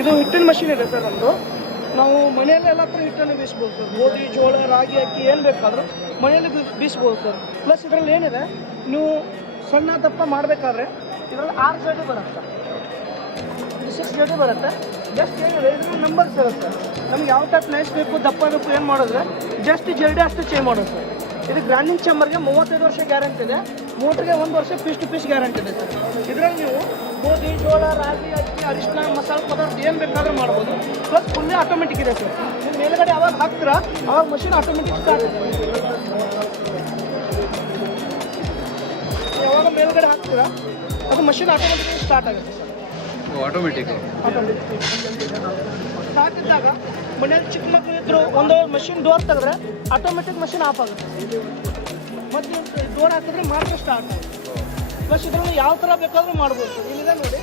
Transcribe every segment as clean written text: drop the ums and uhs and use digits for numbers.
ಇದು ಹಿಟ್ಟಿನ ಮಷೀನ್ ಇದೆ ಸರ್ ನಮ್ಮದು. ನಾವು ಮನೆಯಲ್ಲಿ ಎಲ್ಲ ಥರ ಹಿಟ್ಟನ್ನು ಬೀಸ್ಬೋದು ಸರ್. ಗೋಧಿ, ಜೋಳ, ರಾಗಿ, ಅಕ್ಕಿ ಏನು ಬೇಕಾದರೂ ಮನೆಯಲ್ಲಿ ಬೀಸ್ಬೋದು ಸರ್. ಪ್ಲಸ್ ಇದರಲ್ಲಿ ಏನಿದೆ, ನೀವು ಸಣ್ಣ ದಪ್ಪ ಮಾಡಬೇಕಾದ್ರೆ ಇದರಲ್ಲಿ 6 ಜಡಿ ಬರುತ್ತೆ, 6 ಜಡಿ ಬರುತ್ತೆ. ಜಸ್ಟ್ ಏನಿದೆ ಇದರಲ್ಲಿ ನಂಬರ್ಸ್ ಇರುತ್ತೆ. ನಮ್ಗೆ ಯಾವ ಟೈಪ್ ನೈಸ್ ಬೇಕು, ದಪ್ಪ ಬೇಕು, ಏನು ಮಾಡಿದ್ರೆ ಜಸ್ಟ್ ಜಡಿ ಅಷ್ಟು ಚೇಂಜ್ ಮಾಡೋದು ಸರ್. ಇದು ಗ್ರೈಂಡಿಂಗ್ ಚೇಂಬರ್ಗೆ 35 ವರ್ಷ ಗ್ಯಾರಂಟಿ ಇದೆ, ಮೋಟ್ರಿಗೆ 1 ವರ್ಷ ಪೀಸ್ ಟು ಪೀಸ್ ಗ್ಯಾರಂಟಿ ಇದೆ ಸರ್. ಇದರಲ್ಲಿ ನೀವು ಗೋಧಿ, ಜೋಳ, ರಾಗಿ, ಅಕ್ಕಿ, ಅರಿಶಿನ, ಮಸಾಲೆ ಪದಾರ್ಥ ಏನು ಬೇಕಾದರೂ ಮಾಡ್ಬೋದು. ಪ್ಲಸ್ ಫುಲ್ಲಿ ಆಟೋಮೆಟಿಕ್ ಇದೆ ಸರ್. ನೀವು ಮೇಲ್ಗಡೆ ಯಾವಾಗ ಹಾಕ್ತೀರಾ ಅವಾಗ ಮಷಿನ್ ಆಟೋಮೆಟಿಕ್ ಸ್ಟಾರ್ಟ್ ಇದೆ. ಯಾವಾಗ ಮೇಲ್ಗಡೆ ಹಾಕ್ತೀರಾ ಅದು ಮಷಿನ್ ಆಟೋಮೆಟಿಕ್ ಸ್ಟಾರ್ಟ್ ಆಗುತ್ತೆ ಸರ್. ಆಟೋಮೆಟಿಕ್ ಸ್ಟಾರ್ಟ್ ಇದ್ದಾಗ ಮನೇಲಿ ಚಿಕ್ಕ ಮಕ್ಕಳು ಇದ್ರು ಒಂದು ಮಷಿನ್ ಡೋರ್ ತೆಗೆದ್ರೆ ಆಟೋಮೆಟಿಕ್ ಮಷಿನ್ ಆಫ್ ಆಗುತ್ತೆ. ಮತ್ತು ಡೋರ್ ಹಾಕಿದ್ರೆ ಮಾತ್ರ ಸ್ಟಾರ್ಟ್ ಆಗುತ್ತೆ. ಪ್ಲಸ್ ಇದರಲ್ಲಿ ಯಾವ ಥರ ಬೇಕಾದರೂ ಮಾಡ್ಬೋದು. ಇಲ್ಲಿದೆ ನೋಡಿ,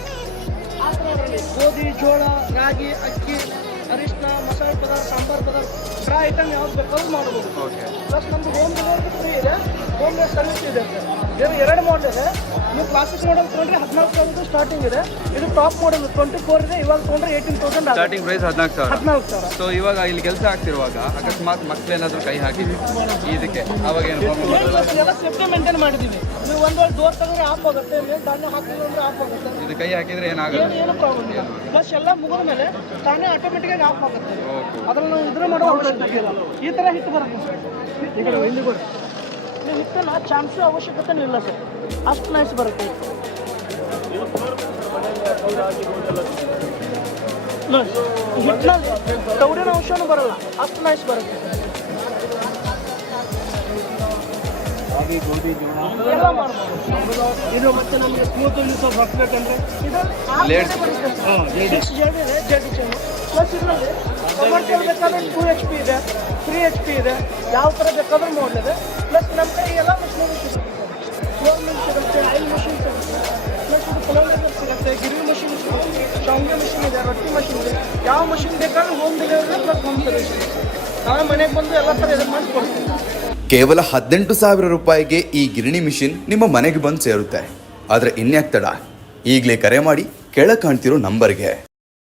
ಆ ಥರ ಅದರಲ್ಲಿ ಗೋಧಿ, ಜೋಳ, ರಾಗಿ, ಅಕ್ಕಿ, ಅರಿಶಿನ, ಮಸಾಲೆ ಪದಾರ್ಥ, ಸಾಂಬಾರು ಪದಾರ್ಥ, ಡ್ರೈ ಐಟಮ್ ಯಾವ್ದು ಬೇಕಾದ್ರೂ ಮಾಡ್ಬೋದು. ಪ್ಲಸ್ ನಮ್ಮದು ಹೋಮ್ ಡೆಲಿವರಿ ಫ್ರೀ ಇದೆ, ಹೋಮ್ ಡೆಲಿವರಿ ಸರ್ವಿಸ್ ಇದೆ ಸರ್. ಇದು 2 ಮಾಡೆಲ್ ಇದೆ. ನೀವು ಕ್ಲಾಸಿಕ್ ಮಾಡೆಲ್ ತೊಗೊಂಡ್ರೆ 14,000 ಸ್ಟಾರ್ಟಿಂಗ್ ಇದೆ. ಇದು ಟಾಪ್ ಮಾಡೆಲ್ 24 ಇದೆ. ಇವಾಗ ತೊಗೊಂಡ್ರೆ 18,000 ಸ್ಟಾರ್ಟಿಂಗ್ ಪ್ರೈಸ್ 14,000. ಸೊ ಇವಾಗ ಇಲ್ಲಿ ಕೆಲಸ ಆಗ್ತಿರುವಾಗ ಅಕಸ್ಮಾತ್ ಮಕ್ಕಳೇನಾದ್ರೂ ಕೈ ಹಾಕಿ ಇದಕ್ಕೆ ಅವಾಗ ಏನು ಪ್ರಾಬ್ಲಮ್ ಬರಲ್ಲ? ಎಲ್ಲ ಸೇಫ್ಟಿ ಮೇಂಟೈನ್ ಮಾಡಿದ್ದೀವಿ. ನೀವು ಒಂದು ವೇಳೆ ಡೋರ್ ತೆಗೆದ್ರೆ ಆಫ್ ಆಗುತ್ತೆ, ಧಾನ್ಯ ಹಾಕಿದ್ರೆ ಅಂದ್ರೆ ಆಫ್ ಆಗುತ್ತೆ. ಇದು ಕೈ ಹಾಕಿದ್ರೆ ಏನಾಗಲ್ಲ, ಏನು ಪ್ರಾಬ್ಲಮ್ ಇಲ್ಲ. ಪ್ಲಸ್ ಎಲ್ಲ ಮುಗಿದ ಮೇಲೆ ತಾನೇ ಆಟೋಮೆಟಿಕ್ಕಾಗಿ ಆಫ್ ಆಗುತ್ತೆ. ಅದ್ರಲ್ಲಿ ನಾವು ಇದ್ರ ಮಾಡೋ ಅವಶ್ಯಕತೆ ಇಲ್ಲ. ಈ ಥರ ಹಿಟ್ಟು ಬರುತ್ತೆ ಸರ್. ನೀವು ಹಿಟ್ಟನ್ನು ಚಾಮ್ಸೋ ಅವಶ್ಯಕತೆ ಇಲ್ಲ ಸರ್, ಅಷ್ಟು ನೈಸ್ ಬರುತ್ತೆ. ನೋಡಿ ಹಿಟ್ಟಿನಲ್ಲಿ ತೌಡಿನ ಅಂಶನೂ ಬರಲ್ಲ, ಅಷ್ಟು ನೈಸ್ ಬರುತ್ತೆ ಎಲ್ಲ ಮಾಡ್ಬೋದು. ಇದು ಮತ್ತೆ ನಮಗೆ ಸ್ಮೂತ್ ಸ್ವಲ್ಪ ಹಾಕ್ಬೇಕಂದ್ರೆ ಇದು 6 ಜಡಿ ಇದೆ, ಜಡಿ ಚೇಂಜ್. ಪ್ಲಸ್ ಇದರಲ್ಲಿ ಕಮರ್ಷಿಯಲ್ ಬೇಕಾದ್ರೆ 2 HP ಇದೆ, 3 HP ಇದೆ, ಯಾವ ಥರ ಬೇಕಾದ್ರೂ ಮಾಡಲಿದೆ. ಪ್ಲಸ್ ನಮ್ಮ ಕೈ ಎಲ್ಲ ಮಷಿನ್ ಸಿಗುತ್ತೆ, ಫ್ಲೋರ್ ಮಿಲ್ ಸಿಗುತ್ತೆ, ಆಯಿಲ್ ಮಷಿನ್ ಸಿಗುತ್ತೆ, ಪ್ಲಸ್ ಇದು ಪುಲೋಮೀಟರ್ ಸಿಗುತ್ತೆ, ಗಿರ್ವಿ ಮಷಿನ್ ಸಿಗುತ್ತೆ, ಶಾಂಗೆ ಮಷಿನ್ ಇದೆ, ರೊಟ್ಟಿ ಮಷಿನ್ ಇದೆ. ಯಾವ ಮಷಿನ್ ಬೇಕಾದ್ರೂ home delivery plus home service ಇದೆ. ನಾವು ಮನೆಗೆ ಬಂದು ಎಲ್ಲ ಥರ ಇದನ್ನು ಮಾಡಿಕೊಡ್ತೀವಿ. ಕೇವಲ 18,000 ರೂಪಾಯಿಗೆ ಈ ಗಿರಣಿ ಮಿಷಿನ್ ನಿಮ್ಮ ಮನೆಗೆ ಬಂದು ಸೇರುತ್ತೆ. ಆದರೆ ಇನ್ಯಾಕ್ ತಡ, ಈಗಲೇ ಕರೆ ಮಾಡಿ ಕೆಳ ಕಾಣ್ತಿರೋ ನಂಬರ್ಗೆ.